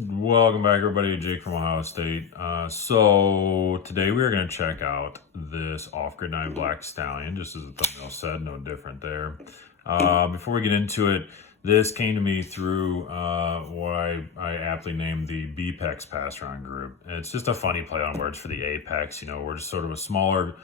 Welcome back, everybody. Jake from Ohio State. So today we are going to check out this off-grid knife black Stallion. Just as the thumbnail said, no different there. Before we get into it, this came to me through what I aptly named the BPEX pass-around group. And it's just a funny play on words for the Apex. You know, we're just sort of a smaller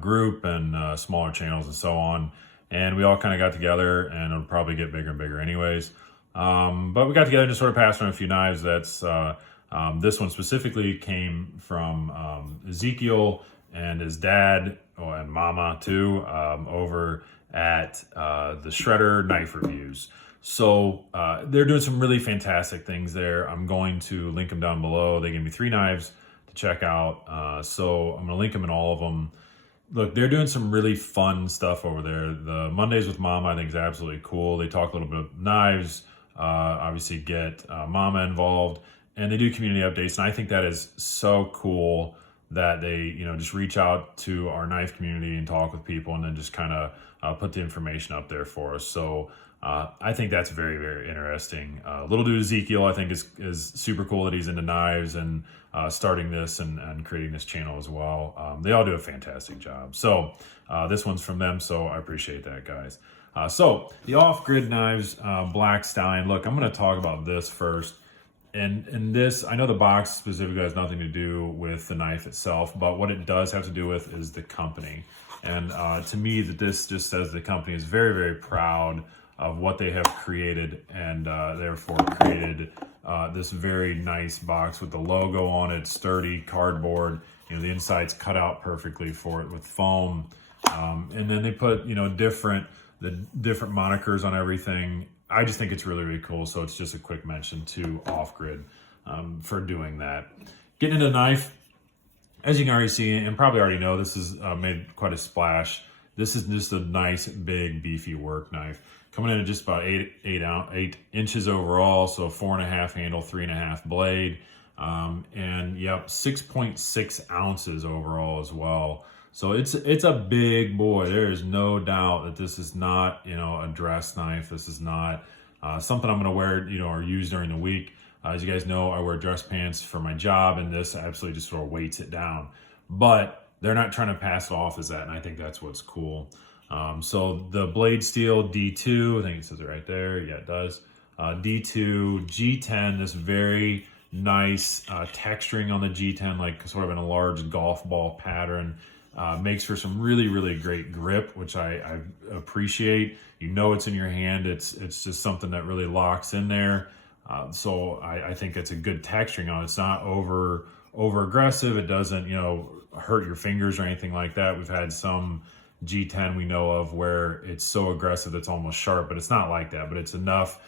group and smaller channels and so on. And we all kind of got together, and it'll probably get bigger and bigger anyways. But we got together to sort of pass around a few knives. That's this one specifically came from Ezekiel and his dad, and Mama too, over at the Shredder Knife Reviews. So they're doing some really fantastic things there. I'm going to link them down below. They gave me 3 knives to check out. So I'm going to link them in all of them. Look, they're doing some really fun stuff over there. The Mondays with Mama, I think, is absolutely cool. They talk a little bit of knives. Obviously get Mama involved, and they do community updates, and I think that is so cool that they just reach out to our knife community and talk with people, and then just kind of put the information up there for us. So I think that's very, very interesting. Little dude Ezekiel, I think, is super cool that he's into knives and starting this and creating this channel as well. They all do a fantastic job. So this one's from them, so I appreciate that, guys. So the off-grid knives, black Stallion. Look, I'm going to talk about this first. And this, I know the box specifically has nothing to do with the knife itself, but what it does have to do with is the company. And to me, that this just says the company is very, very proud of what they have created, and therefore created this very nice box with the logo on it, sturdy cardboard. The inside's cut out perfectly for it with foam. And then they put, the different monikers on everything. I just think it's really, really cool. So it's just a quick mention to Off-Grid for doing that. Getting into the knife, as you can already see, and probably already know, this has made quite a splash. This is just a nice, big, beefy work knife. Coming in at just about 8 inches overall, so 4.5 handle, 3.5 blade. And yep, 6.6 ounces overall as well. So it's a big boy. There is no doubt that this is not, a dress knife. This is not something I'm going to wear, or use during the week. As you guys know, I wear dress pants for my job, and this absolutely just sort of weights it down. But they're not trying to pass it off as that, and I think that's what's cool. So the blade steel D2, I think it says it right there. Yeah, it does. D2, G10, this very nice texturing on the G10, like sort of in a large golf ball pattern. Makes for some really, really great grip, which I appreciate. It's in your hand. It's just something that really locks in there. So I think it's a good texturing on it. It's not over aggressive. It doesn't, hurt your fingers or anything like that. We've had some G10 we know of where it's so aggressive it's almost sharp, but it's not like that. But it's enough.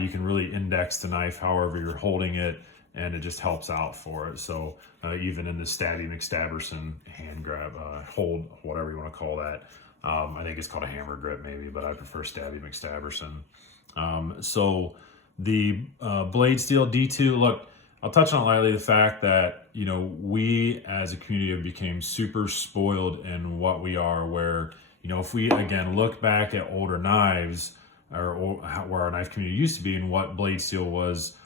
You can really index the knife however you're holding it, and it just helps out for it. So even in the Stabby McStabberson hand grab, hold, whatever you want to call that. I think it's called a hammer grip maybe, but I prefer Stabby McStabberson. So the blade steel D2, look, I'll touch on it lightly, the fact that, we as a community have become super spoiled in what we are, where, if we, again, look back at older knives or where our knife community used to be and what blade steel was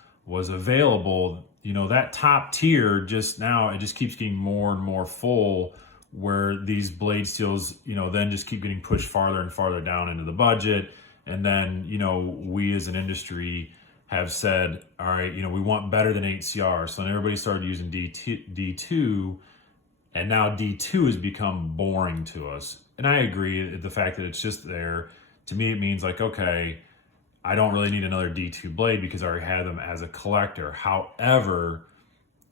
available, that top tier just now, it just keeps getting more and more full, where these blade steels, then just keep getting pushed farther and farther down into the budget. And then, we as an industry have said, all right, we want better than 8CR. So then everybody started using D2, and now D2 has become boring to us. And I agree, the fact that it's just there, to me, it means like, okay, I don't really need another D2 blade because I already had them as a collector. However,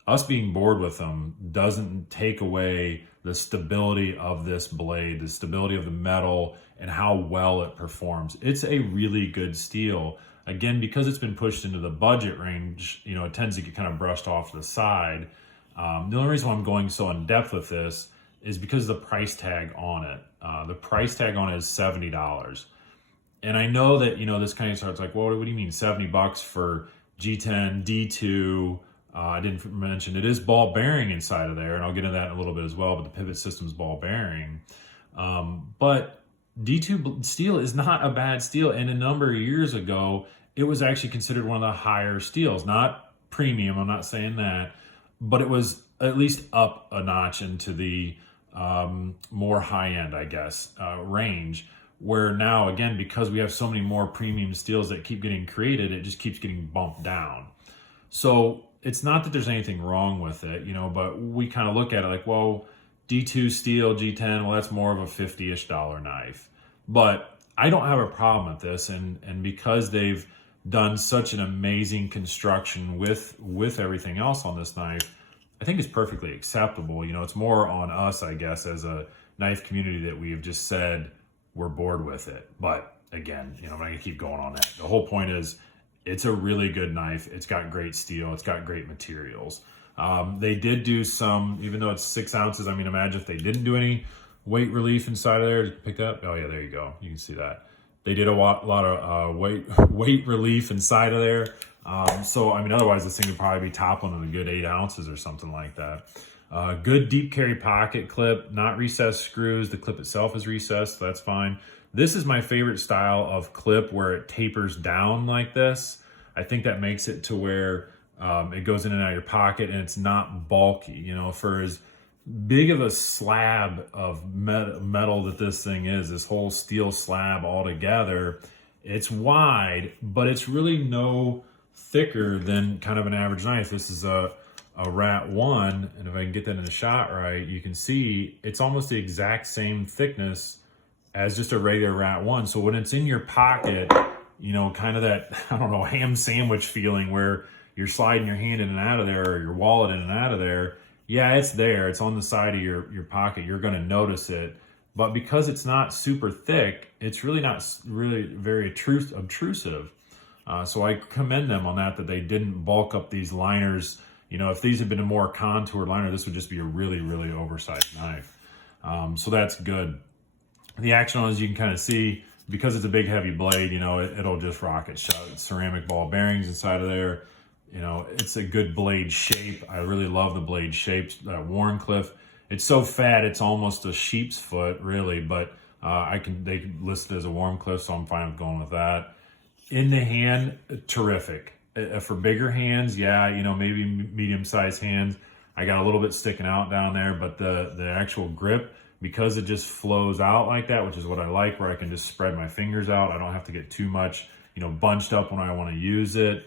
us being bored with them doesn't take away the stability of this blade, the stability of the metal, and how well it performs. It's a really good steel. Again, because it's been pushed into the budget range, it tends to get kind of brushed off to the side. The only reason why I'm going so in depth with this is because of the price tag on it. The price tag on it is $70. And I know that, this kind of starts like, well, what do you mean $70 for G10, D2? I didn't mention it is ball bearing inside of there, and I'll get into that in a little bit as well, but the pivot system's ball bearing. But D2 steel is not a bad steel, and a number of years ago, it was actually considered one of the higher steels, not premium, I'm not saying that, but it was at least up a notch into the more high-end, I guess, range, where now, again, because we have so many more premium steels that keep getting created, it just keeps getting bumped down. So it's not that there's anything wrong with it, you know, but we kind of look at it like, well, D2 steel, G10, well, that's more of a $50-ish knife. But I don't have a problem with this, and because they've done such an amazing construction with everything else on this knife, I think it's perfectly acceptable. You know, it's more on us, I guess, as a knife community that we have just said we're bored with it. But again, you know, I'm not gonna keep going on that. The whole point is it's a really good knife. It's got great steel. It's got great materials. They did do some, even though it's 6 ounces, I mean, imagine if they didn't do any weight relief inside of there. Pick that up. Oh yeah, there you go. You can see that. They did a lot of weight relief inside of there. So, I mean, otherwise this thing would probably be toppling in a good 8 ounces or something like that. Good deep carry pocket clip, not recessed screws. The clip itself is recessed, so that's fine. This is my favorite style of clip where it tapers down like this. I think that makes it to where it goes in and out of your pocket and it's not bulky. You know, for as big of a slab of metal that this thing is, this whole steel slab all together, it's wide, but it's really no thicker than kind of an average knife. This is a Rat 1, and if I can get that in the shot right, you can see it's almost the exact same thickness as just a regular Rat 1. So when it's in your pocket, you know, kind of that, I don't know, ham sandwich feeling where you're sliding your hand in and out of there, or your wallet in and out of there, yeah, it's there. It's on the side of your pocket. You're going to notice it. But because it's not super thick, it's really not really very obtrusive. So I commend them on that they didn't bulk up these liners. You know, if these had been a more contoured liner, this would just be a really, really oversized knife. So that's good. The action on, as you can kind of see, because it's a big heavy blade, you know, it'll just rock it shut. It's ceramic ball bearings inside of there. You know, it's a good blade shape. I really love the blade shapes. Warncliffe, it's so fat, it's almost a sheep's foot, really, but they can list it as a Warncliffe, so I'm fine with going with that. In the hand, terrific. For bigger hands, yeah, you know, maybe medium-sized hands, I got a little bit sticking out down there, but the actual grip, because it just flows out like that, which is what I like, where I can just spread my fingers out. I don't have to get too much, you know, bunched up when I want to use it.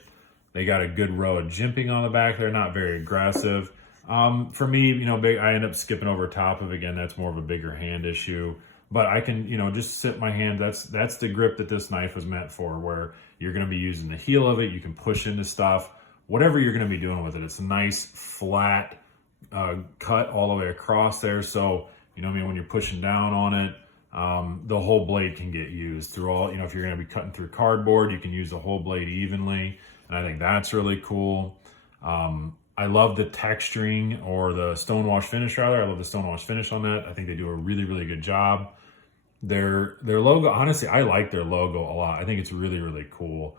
They got a good row of jimping on the back. They're not very aggressive. For me, you know, I end up skipping over top of, again, that's more of a bigger hand issue. But I can, you know, just sit my hand. That's the grip that this knife was meant for, where you're going to be using the heel of it. You can push into stuff, whatever you're going to be doing with it. It's a nice flat cut all the way across there. So, you know what I mean, when you're pushing down on it, the whole blade can get used through all, you know, if you're going to be cutting through cardboard, you can use the whole blade evenly. And I think that's really cool. I love the texturing, or the stonewash finish rather. I love the stonewash finish on that. I think they do a really, really good job. Their logo, honestly, I like their logo a lot. I think it's really, really cool.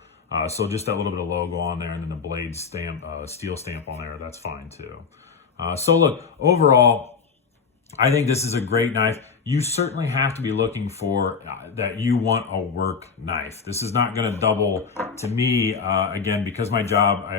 So just that little bit of logo on there, and then the blade stamp, steel stamp on there, that's fine too. So look, overall, I think this is a great knife. You certainly have to be looking for that you want a work knife. This is not going to double, to me, again, because my job,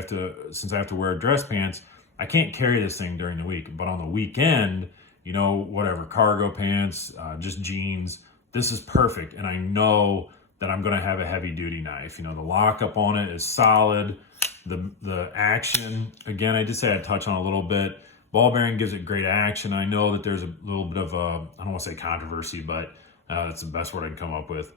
since I have to wear dress pants, I can't carry this thing during the week. But on the weekend, you know, whatever, cargo pants, just jeans, this is perfect. And I know that I'm going to have a heavy duty knife. You know, the lockup on it is solid. The action, again, I just say I'd touch on a little bit. Ball bearing gives it great action. I know that there's a little bit of I don't want to say controversy, but that's the best word I can come up with.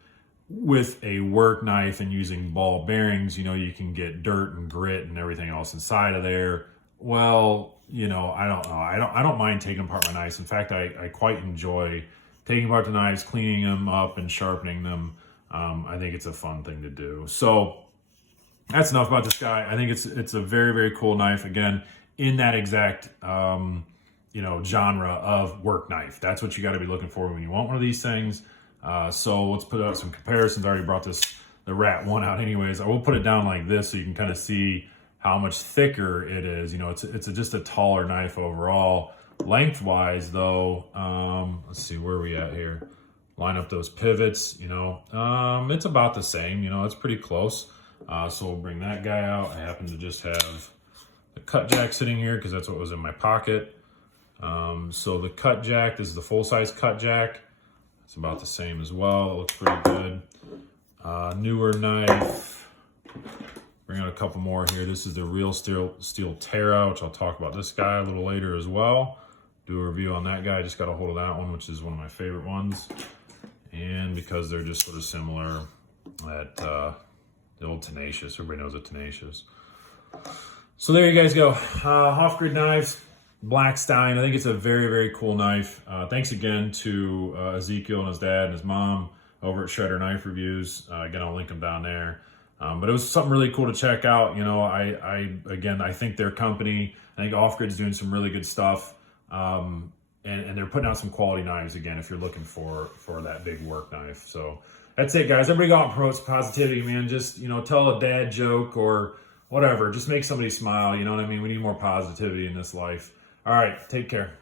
With a work knife and using ball bearings, you know, you can get dirt and grit and everything else inside of there. Well, you know, I don't know. I don't mind taking apart my knives. In fact, I quite enjoy taking apart the knives, cleaning them up and sharpening them. I think it's a fun thing to do. So that's enough about this guy. I think it's a very, very cool knife. Again, in that exact, you know, genre of work knife. That's what you got to be looking for when you want one of these things. So let's put out some comparisons. I already brought the Rat 1 out anyways. I will put it down like this so you can kind of see how much thicker it is. You know, it's just a taller knife overall. Lengthwise though, let's see, where are we at here? Line up those pivots, you know, it's about the same, you know, it's pretty close. So we'll bring that guy out. I happen to just have the cut jack sitting here because that's what was in my pocket. So the cut jack, this is the full-size cut jack. It's about the same as well. It looks pretty good. Newer knife. Bring out a couple more here. This is the Real Steel Terra, which I'll talk about this guy a little later as well. Do a review on that guy. I just got a hold of that one, which is one of my favorite ones. And because they're just sort of similar, at the old Tenacious. Everybody knows a Tenacious. So there you guys go. Off-grid knives, Black Stallion. I think it's a very, very cool knife. Thanks again to Ezekiel and his dad and his mom over at Shredder Knife Reviews. Again, I'll link them down there. But it was something really cool to check out. You know, I think their company, I think Off-Grid's doing some really good stuff. And they're putting out some quality knives again if you're looking for that big work knife. So that's it, guys. Everybody go out and promote some positivity, man. Just, you know, tell a dad joke or whatever. Just make somebody smile. You know what I mean? We need more positivity in this life. All right, take care.